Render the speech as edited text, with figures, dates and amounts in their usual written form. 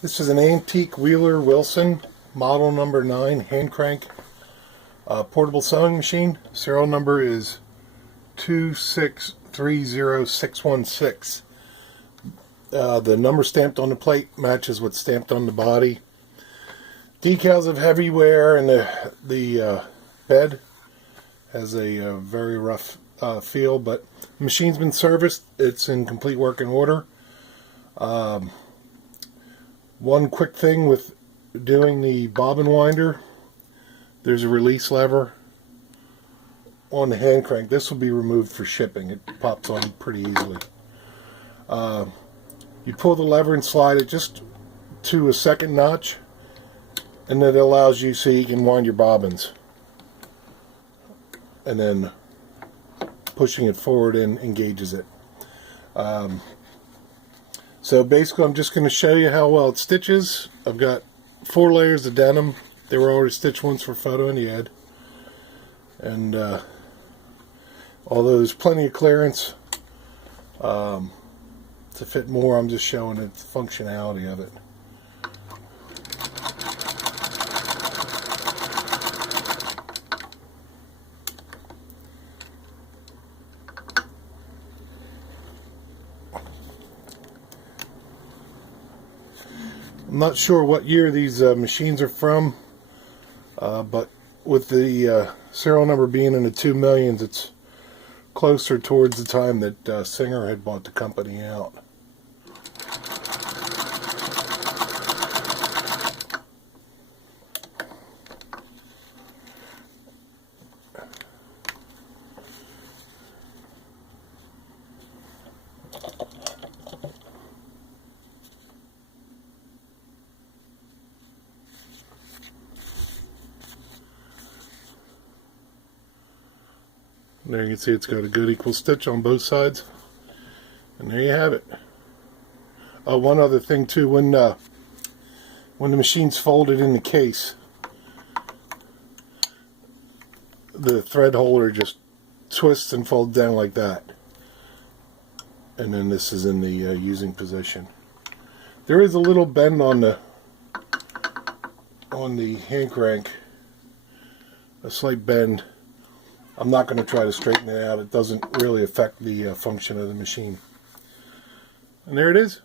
This is an antique Wheeler Wilson model number 9 hand crank portable sewing machine. Serial number is 2630616. The number stamped on the plate matches what's stamped on the body. Decals of heavy wear, and the bed has a very rough feel, but the machine's been serviced. It's in complete working order. One quick thing with doing the bobbin winder, there's a release lever on the hand crank. This will be removed for shipping. It pops on pretty easily. You pull the lever and slide it just to a second notch, and it allows you so you can wind your bobbins. And then pushing it forward and engages it. So basically I'm just going to show you how well it stitches. I've got 4 layers of denim. They were already stitched once for photo in the ad. And although there's plenty of clearance to fit more, I'm just showing the functionality of it. I'm not sure what year these machines are from, but with the serial number being in the 2 millions, it's closer towards the time that Singer had bought the company out. There you can see it's got a good equal stitch on both sides. And there you have it. One other thing too, when the machine's folded in the case, the thread holder just twists and folds down like that. And then this is in the using position. There is a little bend on the hand crank, a slight bend. I'm not going to try to straighten it out. It doesn't really affect the function of the machine. And there it is.